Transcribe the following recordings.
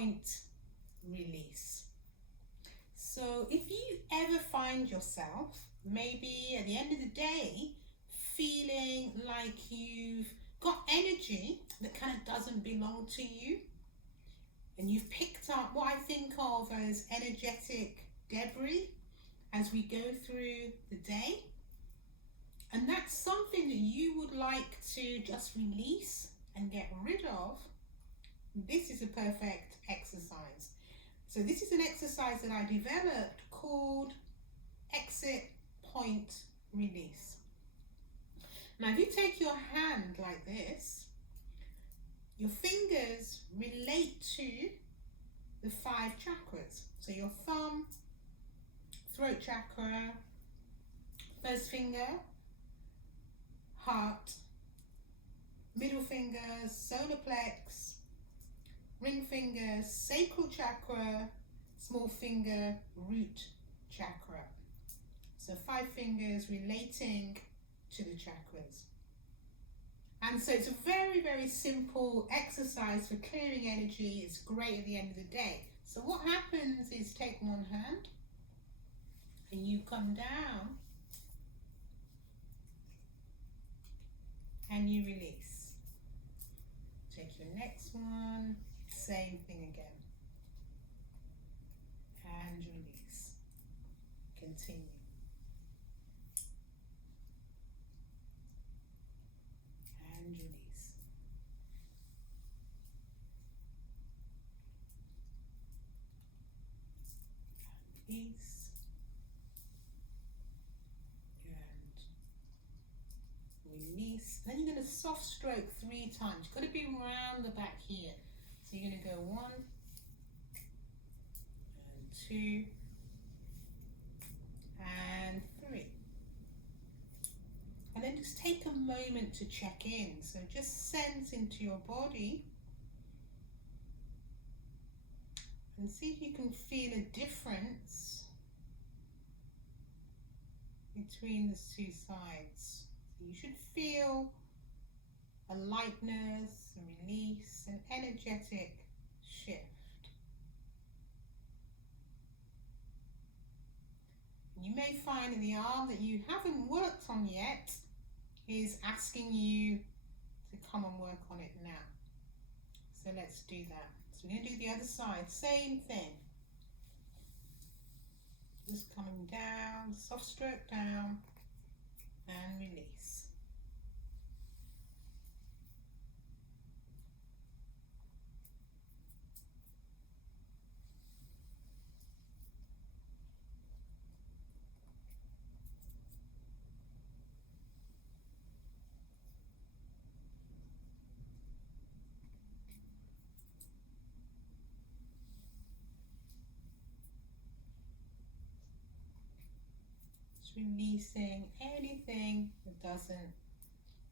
point release. So if you ever find yourself maybe at the end of the day feeling like you've got energy that kind of doesn't belong to you, and you've picked up what I think of as energetic debris as we go through the day, and that's something that you would like to just release and get rid of, this is a perfect exercise. So this is an exercise that I developed called Exit Point Release. Now if you take your hand like this, your fingers relate to the 5 chakras. So your thumb, throat chakra, first finger, heart, middle finger, solar plex, ring finger, sacral chakra, small finger, root chakra. So 5 fingers relating to the chakras. And so it's a very, very simple exercise for clearing energy. It's great at the end of the day. So what happens is take one hand and you come down and you release. Take your next one, same thing again. And release. Continue. And release. And release. Release. Then you're going to soft stroke 3 times. You've got to be around the back here. So you're going to go 1 and 2 and 3. And then just take a moment to check in. So just sense into your body and see if you can feel a difference between the 2 sides. You should feel a lightness, a release, an energetic shift. You may find that the arm that you haven't worked on yet is asking you to come and work on it now. So let's do that. So we're going to do the other side, same thing. Just coming down, soft stroke down and release. Releasing anything that doesn't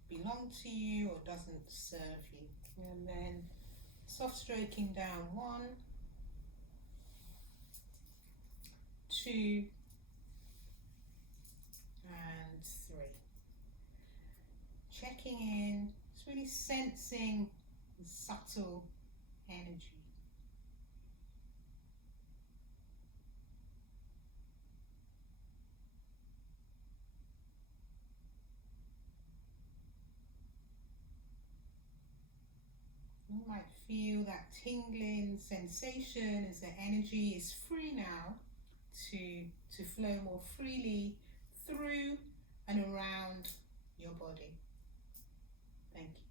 belong to you or doesn't serve you. And then soft stroking down 1, 2 and 3. Checking in, just really sensing the subtle energy. You might feel that tingling sensation as the energy is free now to flow more freely through and around your body. Thank you.